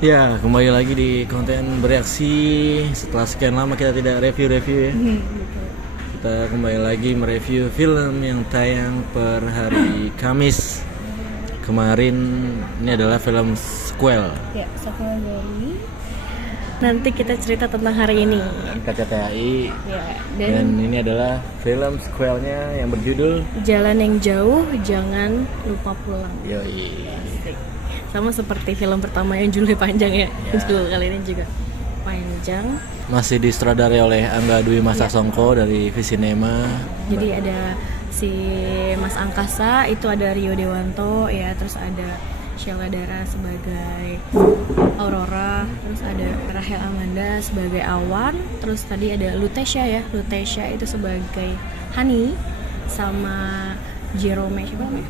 Ya, kembali lagi di konten bereaksi. Setelah sekian lama kita tidak review-review ya. Gitu. Kita kembali lagi mereview film yang tayang per hari Kamis kemarin. Ini adalah film sequel Ya, sequel dari nanti kita cerita tentang hari ini. KCTI. Ya, Dan ini adalah film sequelnya yang berjudul Jalan yang Jauh Jangan Lupa Pulang. Yoi. Sama seperti film pertama yang judulnya panjang ya. Ya. Judul kali ini juga panjang. Masih disutradarai oleh Angga Dwi Masa Songko dari Visinema. Jadi ada si Mas Angkasa, itu ada Rio Dewanto ya, terus ada Sheila Dara sebagai Aurora, terus ada Rachel Amanda sebagai Awan, terus tadi ada Lutetia ya, Lutetia itu sebagai Hani, sama Jerome siapa namanya?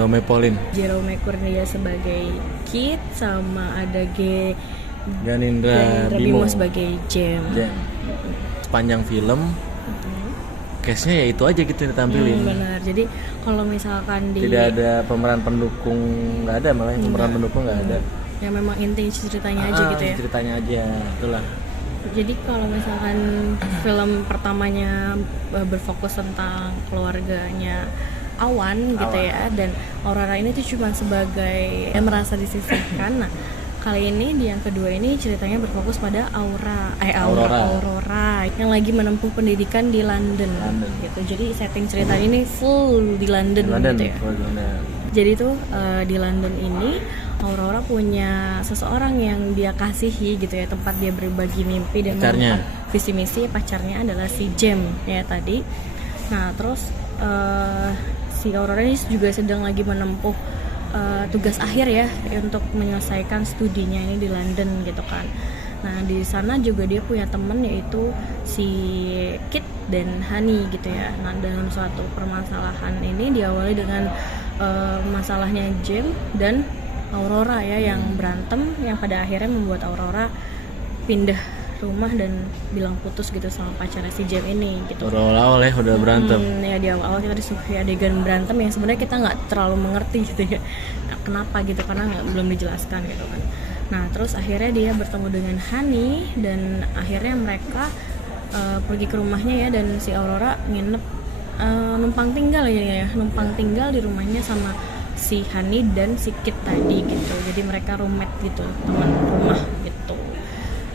Rome Pauline. Jerome Kurnia sebagai Kit, sama ada Ganindra Bimo Bimo sebagai Jem. Sepanjang film case-nya ya itu aja gitu yang ditampilin. Benar. Jadi kalau misalkan Tidak ada pemeran pendukung, nggak ada malah pemeran pendukung nggak ada. ya memang inti ceritanya aja gitu ya. Ceritanya aja, itulah. Jadi kalau misalkan film pertamanya berfokus tentang keluarganya Awan gitu ya, dan Aurora ini tuh cuma sebagai merasa disisihkan. Nah, kali ini di yang kedua ini ceritanya berfokus pada Aurora yang lagi menempuh pendidikan di London. Gitu. Jadi setting cerita ini full di London gitu ya. Jadi tuh di London ini Aurora punya seseorang yang dia kasihi gitu ya, tempat dia berbagi mimpi dan menemukan visi misi. Pacarnya adalah si Jem ya tadi. Nah terus si Aurora ini juga sedang lagi menempuh tugas akhir ya untuk menyelesaikan studinya ini di London gitu kan. Nah di sana juga dia punya temen yaitu si Kit dan Hani gitu ya. Nah dalam suatu permasalahan ini diawali dengan masalahnya Jem dan Aurora ya yang berantem, yang pada akhirnya membuat Aurora pindah rumah dan bilang putus gitu sama pacarnya si Jem ini gitu. Awal-awal ya udah berantem. Ya di awal kita disukai adegan berantem yang sebenarnya kita nggak terlalu mengerti gitu ya. Nah, kenapa gitu, karena belum dijelaskan gitu kan. Nah terus akhirnya dia bertemu dengan Hani dan akhirnya mereka pergi ke rumahnya ya, dan si Aurora nginep numpang tinggal tinggal di rumahnya sama si Hani dan si Kit tadi gitu. Jadi mereka roommate gitu, teman rumah gitu.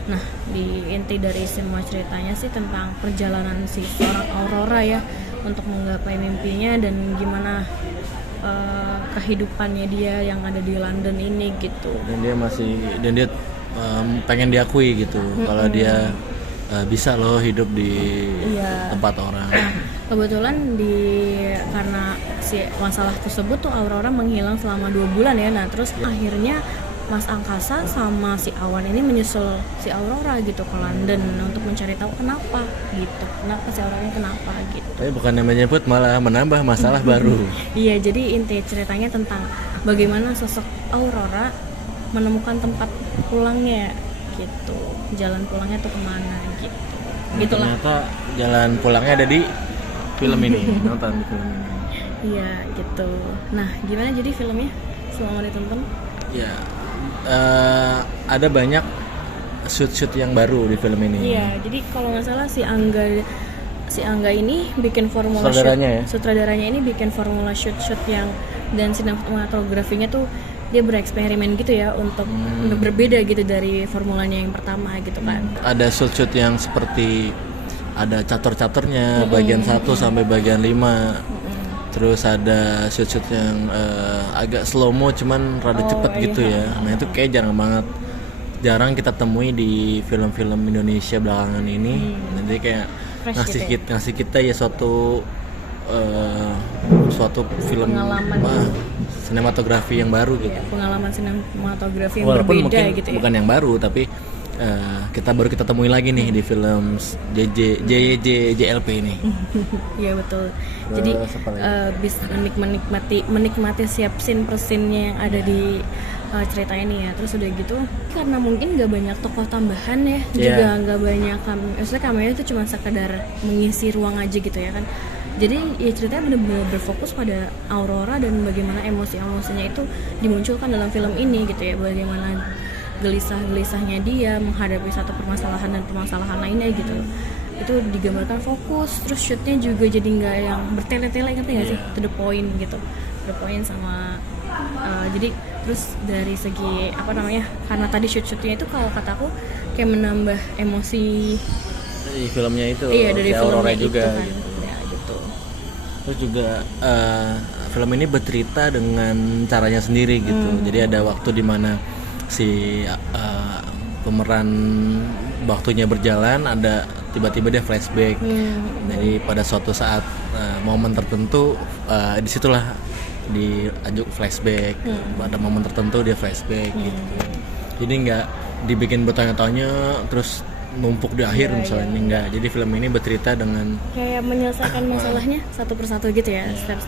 Nah, di inti dari semua ceritanya sih tentang perjalanan si seorang Aurora ya untuk menggapai mimpinya dan gimana kehidupannya dia yang ada di London ini gitu. Dan dia pengen diakui gitu kalau dia bisa loh hidup di tempat orang. Nah, kebetulan karena si masalah tersebut tuh Aurora menghilang selama 2 bulan ya. Nah, terus akhirnya Mas Angkasa sama si Awan ini menyusul si Aurora gitu ke London untuk mencari tahu kenapa gitu. Kenapa si Aurora ini kenapa gitu. Tapi bukan menyebut, malah menambah masalah baru. Iya, jadi inti ceritanya tentang bagaimana sosok Aurora menemukan tempat pulangnya gitu. Jalan pulangnya tuh kemana gitu. Gitulah. Ternyata jalan pulangnya ada di film ini. Nonton di film ini. Iya gitu. Nah, gimana jadi filmnya selama ditonton? Ya, ada banyak shoot yang baru di film ini. Iya, jadi kalau nggak salah si Angga ini bikin formula sutradaranya ini bikin formula shoot yang dan sinematografinya tuh dia bereksperimen gitu ya untuk berbeda gitu dari formulanya yang pertama gitu kan. Ada shoot yang seperti ada catur-caturnya bagian 1 sampai bagian 5. Terus ada shoot yang agak slow mo cuman rada cepet gitu ya. Nah itu kayak jarang kita temui di film-film Indonesia belakangan ini. Jadi kayak ngasih kita ya suatu film sinematografi yang baru gitu. Pengalaman sinematografi yang Walaupun berbeda mungkin gitu ya. Bukan yang baru tapi kita temui lagi nih di film JLP ini. Iya betul. Jadi bisa menikmati setiap scene per scene-nya yang ada di cerita ini ya. Terus udah gitu karena mungkin gak banyak tokoh tambahan ya, juga gak banyak maksudnya kamera itu cuma sekedar mengisi ruang aja gitu ya kan. Jadi ya ceritanya benar-benar berfokus pada Aurora dan bagaimana emosi-emosinya itu dimunculkan dalam film ini gitu ya. Bagaimana gelisah-gelisahnya dia menghadapi satu permasalahan dan permasalahan lainnya gitu. Itu digambarkan fokus, terus shootnya juga jadi nggak yang bertele-tele, ngerti nggak sih, to the point gitu, to the point sama jadi terus dari segi apa namanya, karena tadi shootnya itu kalau kataku kayak menambah emosi di filmnya itu. Iya, dari si filmnya Aurora itu juga kan. gitu. Ya, gitu. Terus juga film ini bercerita dengan caranya sendiri gitu. Jadi ada waktu di mana si pemeran waktunya berjalan, ada tiba-tiba dia flashback. Jadi pada suatu saat momen tertentu disitulah diajuk flashback. Pada momen tertentu dia flashback gitu. Jadi nggak dibikin bertanya-tanya terus numpuk di akhir misalnya, ini enggak. Jadi film ini bercerita dengan kayak menyelesaikan masalahnya satu persatu gitu ya, step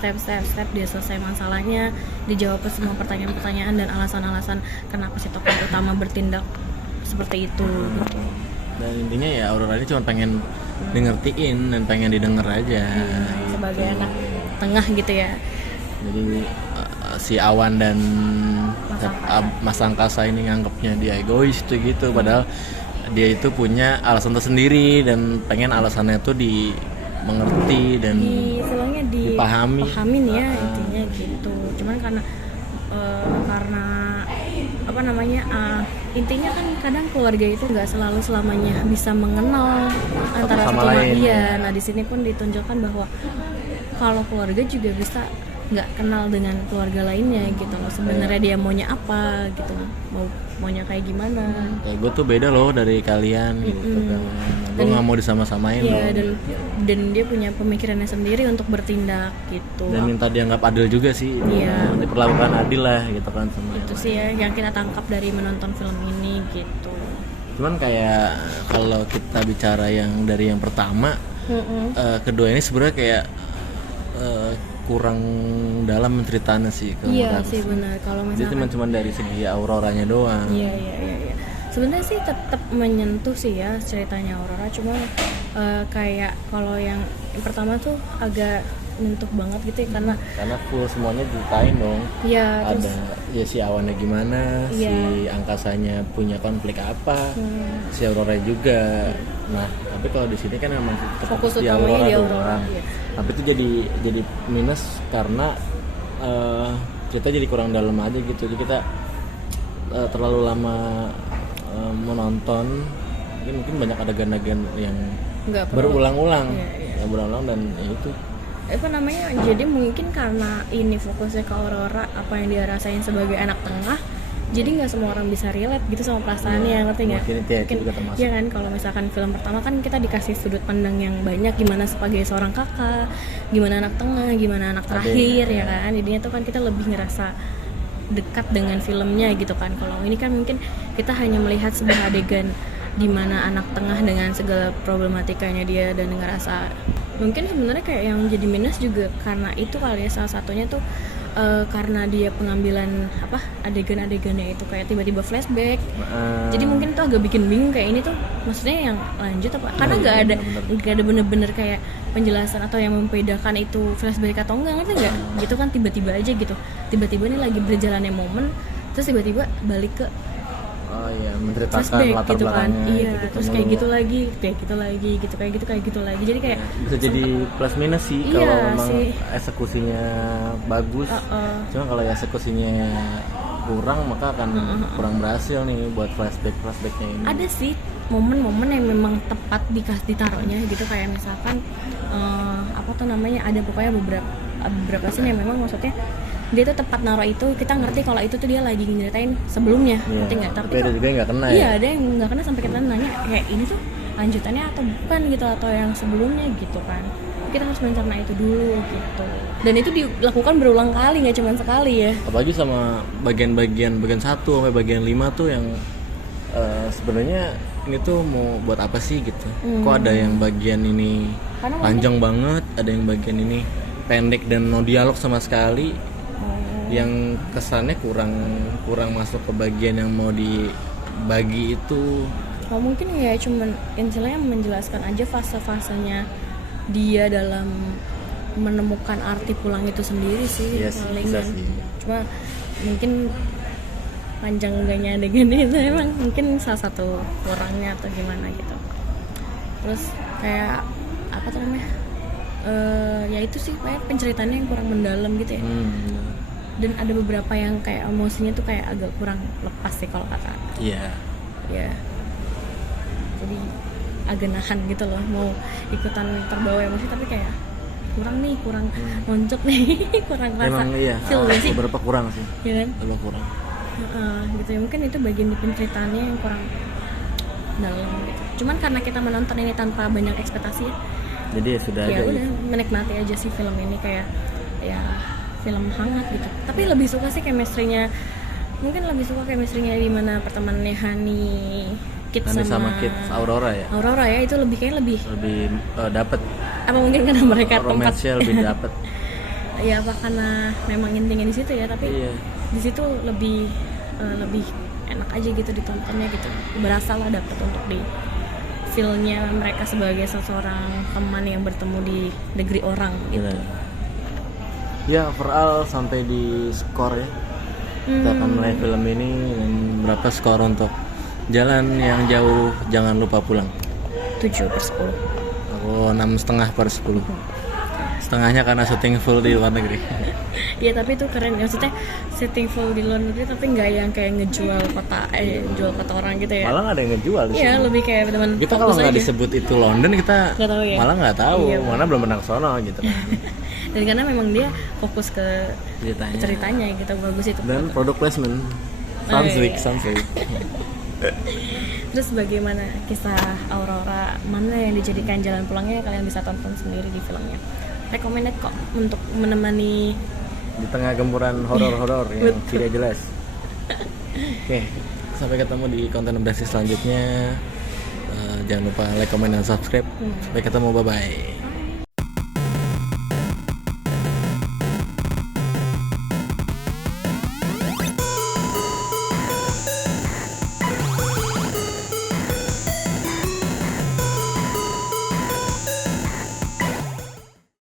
dia selesai masalahnya, dijawab semua pertanyaan-pertanyaan dan alasan-alasan kenapa si tokoh utama bertindak seperti itu gitu. Dan intinya ya Aurora ini cuma pengen dengertiin dan pengen didengar aja Sebagai anak tengah gitu ya. Jadi si Awan dan Mas Angkasa ini nganggapnya dia egois gitu, padahal dia itu punya alasan tersendiri dan pengen alasannya tuh dimengerti dan dipahamin ya intinya gitu. Cuman karena apa namanya intinya kan kadang keluarga itu nggak selalu selamanya bisa mengenal antara satu sama lain. Iya, nah di sini pun ditunjukkan bahwa kalau keluarga juga bisa nggak kenal dengan keluarga lainnya gitu loh. Sebenarnya dia maunya apa gitu, maunya kayak gimana. Kayak gue tuh beda loh dari kalian gitu kan. Gue nggak mau disama-samain ya, dan dia punya pemikirannya sendiri untuk bertindak gitu. Dan minta dianggap adil juga sih. Iya. Diperlakukan adil lah gitu kan sama. Itu sih ya yang kita tangkap dari menonton film ini gitu. Cuman kayak kalau kita bicara yang dari yang pertama, kedua ini sebenarnya kayak kurang dalam menceritakannya sih. Iya sih benar. Kalau misalkan dia cuma dari segi Auroranya doang. Iya. Sebenarnya sih tetap menyentuh sih ya ceritanya Aurora, cuma kayak kalau yang pertama tuh agak menyentuh banget gitu ya, karena full semuanya diceritain dong. Iya. Ada ya si Awannya gimana, iya. Si Angkasanya punya konflik apa, si Aurora juga. Nah tapi kalau di sini kan memang fokus di utamanya Aurora di Aurora. Iya. Tapi itu jadi minus karena kita jadi kurang dalam aja gitu. Jadi kita terlalu lama menonton, mungkin banyak adegan-adegan yang berulang-ulang, yang berulang dan ya itu. Apa namanya? Jadi mungkin karena ini fokusnya ke Aurora, apa yang dia rasain sebagai anak tengah, jadi nggak semua orang bisa relate gitu sama perasaannya, ngerti nggak? Mungkin ya kan, kalau misalkan film pertama kan kita dikasih sudut pandang yang banyak, gimana sebagai seorang kakak, gimana anak tengah, gimana anak terakhir, ya kan? Jadinya tuh kan kita lebih ngerasa dekat dengan filmnya gitu kan. Kalau ini kan mungkin kita hanya melihat sebuah adegan di mana anak tengah dengan segala problematikanya dia dan ngerasa mungkin sebenarnya kayak yang jadi minus juga karena itu kali ya, salah satunya tuh karena dia pengambilan adegan-adegannya itu kayak tiba-tiba flashback. Jadi mungkin itu agak bikin bingung, kayak ini tuh maksudnya yang lanjut apa, karena nggak ada bener-bener kayak penjelasan atau yang membedakan itu flashback atau enggak, ngerti nggak? Gitu kan tiba-tiba aja gitu, tiba-tiba ini lagi berjalannya momen terus tiba-tiba balik ke menceritakan flashback latar gitu kan. belakangnya Iya, terus kayak gitu lagi gitu, kayak gitu lagi. Jadi kayak bisa jadi plus minus sih kalau memang eksekusinya bagus. Cuma kalau eksekusinya kurang maka akan kurang berhasil nih buat flashbacknya ini. Ada sih momen-momen yang memang tepat ditaruhnya gitu, kayak misalkan ada pokoknya beberapa scene yang memang maksudnya dia tuh tepat naruh itu, kita ngerti kalau itu tuh dia lagi nyeritain sebelumnya, ngerti nggak? Tapi ada juga yang nggak kena. Iya, ada yang nggak kena sampai kita nanya kayak ini tuh lanjutannya atau bukan gitu, atau yang sebelumnya gitu kan. Kita harus mencerna itu dulu gitu. Dan itu dilakukan berulang kali, nggak cuma sekali ya. Apalagi sama bagian 1 sampai bagian 5 tuh yang sebenarnya ini tuh mau buat apa sih gitu. Kok ada yang bagian ini panjang banget, ada yang bagian ini pendek dan no dialog sama sekali. Yang kesannya kurang masuk ke bagian yang mau dibagi itu. Mungkin ya cuman intinya menjelaskan aja fase-fasenya dia dalam menemukan arti pulang itu sendiri sih, palingan. Cuma mungkin panjang enggaknya adegan itu emang mungkin salah satu kurangnya atau gimana gitu. Terus kayak apa tuh namanya, ya itu sih kayak penceritaannya yang kurang mendalam gitu ya. Dan ada beberapa yang kayak emosinya tuh kayak agak kurang lepas sih kalau kata. Iya. Ya. Jadi agak nahan gitu loh, mau ikutan terbawa emosi tapi kayak kurang nonjok nih, kurang rasa. Emang iya, sih. beberapa kurang sih. Iya kan? Beberapa kurang. Gitu ya, mungkin itu bagian di penceritaannya yang kurang dalam gitu. Cuman karena kita menonton ini tanpa banyak ekspektasi ya, jadi ya sudah ya aja udah gitu. menikmati aja sih film ini kayak ya film hangat gitu. Tapi lebih suka sih chemistry-nya, mungkin lebih suka chemistry-nya di mana pertemanannya Hani, Kit sama Kit Aurora ya. Aurora ya, itu lebih dapat. Apa mungkin karena mereka tempat romansnya lebih dapat. Ya apa karena memang intinya di situ ya, tapi Iya. di situ lebih enak aja gitu ditontonnya gitu, berasa lah dapet untuk di feel-nya mereka sebagai seseorang teman yang bertemu di negeri orang gitu. Ya overall sampai di skor ya, kita akan mulai film ini dan berapa skor untuk Jalan yang Jauh Jangan Lupa Pulang? 7/10. Aku 6,5/10. Setengahnya karena syuting full di luar negeri. Iya tapi itu keren, maksudnya syuting full di luar negeri tapi nggak yang kayak ngejual jual kota orang gitu ya. Malah nggak ada yang ngejual di Iya, sini. lebih kayak teman. Kita kalau nggak disebut itu London kita Nggak tahu ya? malah nggak tahu, Iya, mana belum pernah ke sono gitu kan. Dan karena memang dia fokus ke ceritanya gitu, bagus itu. Dan product placement. Sounds weak. Terus bagaimana kisah Aurora, mana yang dijadikan jalan pulangnya, kalian bisa tonton sendiri di filmnya. Recommended kok untuk menemani di tengah gempuran horor-horor yang tidak jelas. Oke, sampai ketemu di konten Abrasi selanjutnya. Jangan lupa like, comment, dan subscribe. Sampai ketemu, bye-bye.